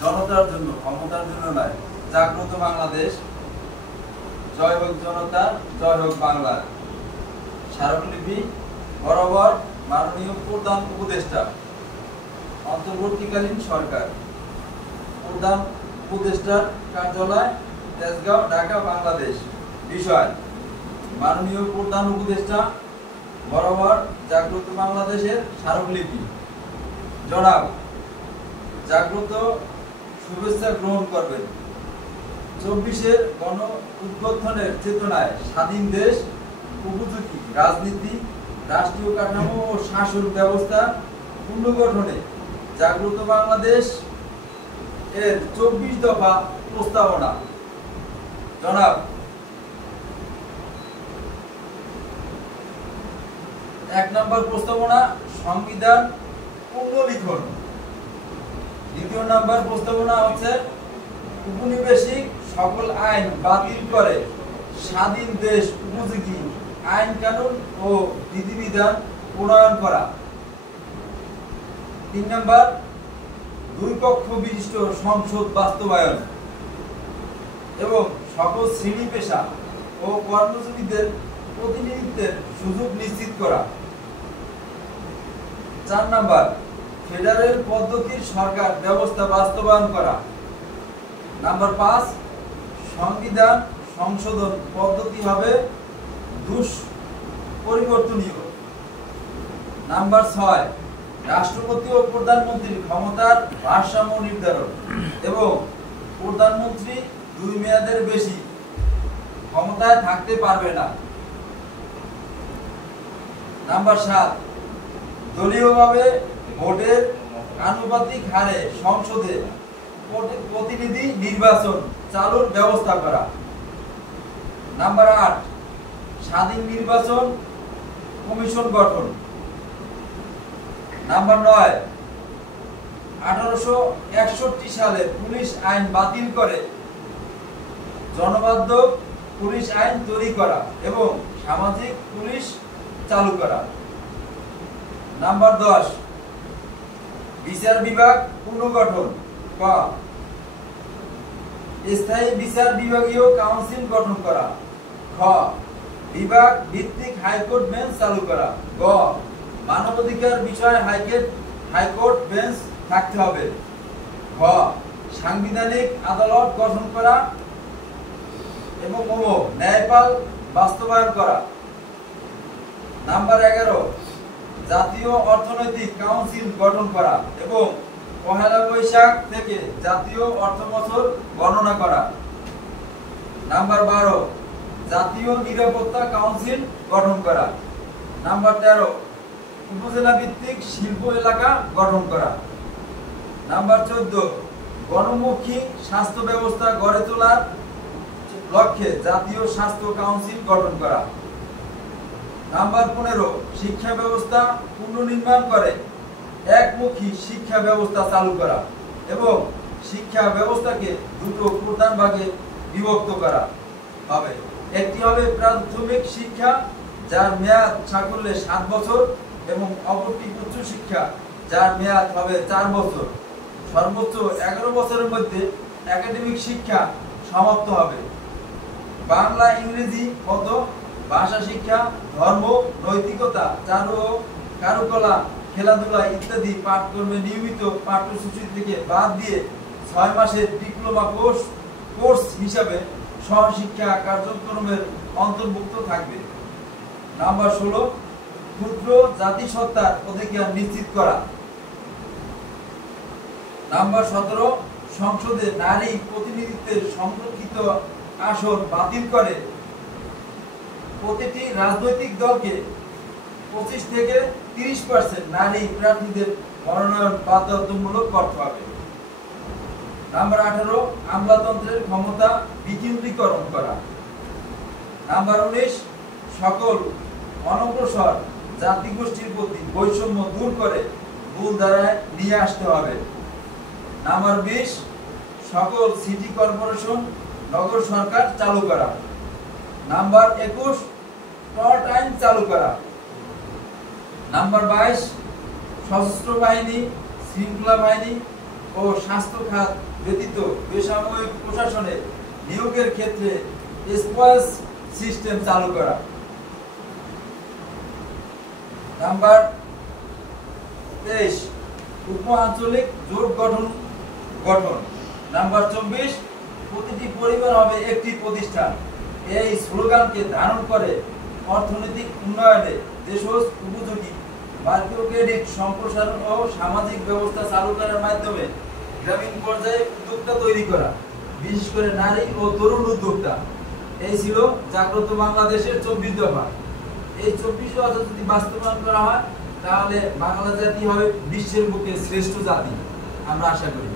জনতার জন্য, ক্ষমতার জন্য নয়। জাগ্রত বাংলাদেশ, জয় হোক জনতা, জয় হোক বাংলা। স্মারকলিপি বরাবর মাননীয় প্রধান উপদেষ্টা, অন্তর্বর্তীকালীন সরকার, প্রধান উপদেষ্টার কার্যালয়, তেজগাঁও, ঢাকা, বাংলাদেশ। বিষয়: মাননীয় প্রধান উপদেষ্টা বরাবর জাগ্রত বাংলাদেশের স্মারকলিপি। জনাব, জাগ্রত শুভেচ্ছা গ্রহণ করবেন। 24-এর গণ উদ্বোধনের চেতনায় স্বাধীন দেশ, উপযোগী রাজনীতি, রাষ্ট্রীয় কাঠামো ও শাসন ব্যবস্থা পুনর্গঠনে জাগ্রত বাংলাদেশ এর 24 দফা প্রস্তাবনা। জনাব, 1 নম্বর প্রস্তাবনা সংবিধান পুনর্লিখন। 2 নম্বর প্রস্তাবনা হচ্ছে উপনিবেশিক সকল আইন বাতিল করে স্বাধীন দেশ উপযোগী আইন কানুন ও বিধিবিধান প্রণয়ন করা। 3 নম্বর 2 কক্ষ বিশিষ্ট সংসদ বাস্তবায়ন এবং সকল শ্রেণী পেশা ও কর্মজীবীদের প্রতিনিধিত্বের সুযোগ নিশ্চিত করা। 4 নম্বর ফেডারেল পদ্ধতির সরকার ব্যবস্থা বাস্তবায়ন করা। নাম্বার 5 সংবিধান সংশোধন পদ্ধতি হবে দুষ্পরিবর্তনীয়। নাম্বার 6 রাষ্ট্রপতি ও প্রধানমন্ত্রীর ক্ষমতার ভারসাম্য নির্ধারণ এবং প্রধানমন্ত্রী 2 মেয়াদের বেশি ক্ষমতায় থাকতে পারবে না। নাম্বার 7 দলীয়ভাবে ভোটের আনুপাতিক হারে সংসদে প্রতিনিধি নির্বাচন চালুর ব্যবস্থা করা। নাম্বার 8 স্বাধীন নির্বাচন কমিশন গঠন। নাম্বার 9 1861 সালে পুলিশ আইন বাতিল করে জনবান্ধব পুলিশ আইন তৈরি করা এবং সামাজিক পুলিশ চালু করা। নাম্বার 10 বিচার বিভাগ পুনর্গঠন। ক স্থায়ী বিচার বিভাগীয় কাউন্সিল গঠন করা। খ বিভাগ ভিত্তিক হাইকোর্ট বেঞ্চ চালু করা। গ মানবাধিকার বিষয়ে হাইকোর্ট বেঞ্চ থাকতে হবে। ঘ সাংবিধানিক আদালত গঠন করা এবং ন্যায়পাল বাস্তবায়ন করা। নাম্বার 11 জাতীয় অর্থনৈতিক কাউন্সিল গঠন করা এবং 1 বৈশাখ থেকে জাতীয় অর্থবছর গণনা করা। নাম্বার 12 জাতীয় নিরাপত্তা কাউন্সিল গঠন করা। নাম্বার 13 উপজেলা ভিত্তিক শিল্প এলাকা গঠন করা। নাম্বার 14 গণমুখী স্বাস্থ্য ব্যবস্থা গড়ে তোলার লক্ষ্যে জাতীয় স্বাস্থ্য কাউন্সিল গঠন করা। নাম্বার 15 শিক্ষা ব্যবস্থা পুনর্নির্মাণ করে একমুখী শিক্ষা ব্যবস্থা চালু করা এবং শিক্ষা ব্যবস্থাকে 2 প্রধান ভাগে বিভক্ত করা হবে। একটি হবে প্রাথমিক শিক্ষা, যার মেয়াদ সাকল্যে 7 বছর, এবং অপরটি উচ্চ শিক্ষা, যার মেয়াদ হবে 4 বছর। সর্বোচ্চ 11 বছরের মধ্যে একাডেমিক শিক্ষা সমাপ্ত হবে। বাংলা, ইংরেজি মতো ভাষা শিক্ষা, ধর্ম, নৈতিকতা, কারুকলা, খেলাধুলা ইত্যাদি পাঠক্রমে নিয়মিত পাঠ্যসূচি থেকে বাদ দিয়ে 6 মাসের ডিপ্লোমা কোর্স হিসাবে সহশিক্ষা কার্যক্রমের অন্তর্ভুক্ত থাকবে। নাম্বার 16 ক্ষুদ্র জাতিসত্তার অধিকার নিশ্চিত করা। নাম্বার 17 সংসদে নারী প্রতিনিধিত্বের সংরক্ষিত আসন বাতিল করে প্রতিটি রাজনৈতিক দলকে 25 থেকে 30% নারী প্রার্থীদের মনোনয়ন বাধ্যতামূলক করতে হবে। নাম্বার 18 আমলাতন্ত্রের ক্ষমতা বিকেন্দ্রীকরণ করা। নাম্বার 19 সকল অনগ্রসর জাতিগোষ্ঠীর প্রতি বৈষম্য দূর করে মূল ধারায় নিয়ে আসতে হবে। নাম্বার 20 সকল সিটি কর্পোরেশন নগর সরকার চালু করা। নাম্বার 21 টর্ট আইন চালু করা। নাম্বার 22 সশস্ত্র বাহিনী, শৃঙ্খলা বাহিনী ও ও স্বাস্থ্য খাত ব্যতীত বেসামরিক প্রশাসনে নিয়োগের ক্ষেত্রে স্পয়েলস সিস্টেম চালু করা। নাম্বার 23 উপ আঞ্চলিক জোট গঠন। নাম্বার 24 প্রতিটি পরিবার হবে একটি প্রতিষ্ঠান। এই স্লোগানকে ধারণ করে অর্থনৈতিক উন্নয়নে দেশজ উপযোগী মাইক্রো ক্রেডিট সম্প্রসারণ ও সামাজিক ব্যবস্থা চালু করার মাধ্যমে গ্রামীণ পর্যায়ে উদ্যোক্তা তৈরি করা, বিশেষ করে নারী ও তরুণ উদ্যোক্তা। এই ছিল জাগ্রত বাংলাদেশের 24 দফা। এই 24 দফা যদি বাস্তবায়ন করা হয় তাহলে বাংলা জাতি হবে বিশ্বের বুকে শ্রেষ্ঠ জাতি, আমরা আশা করি।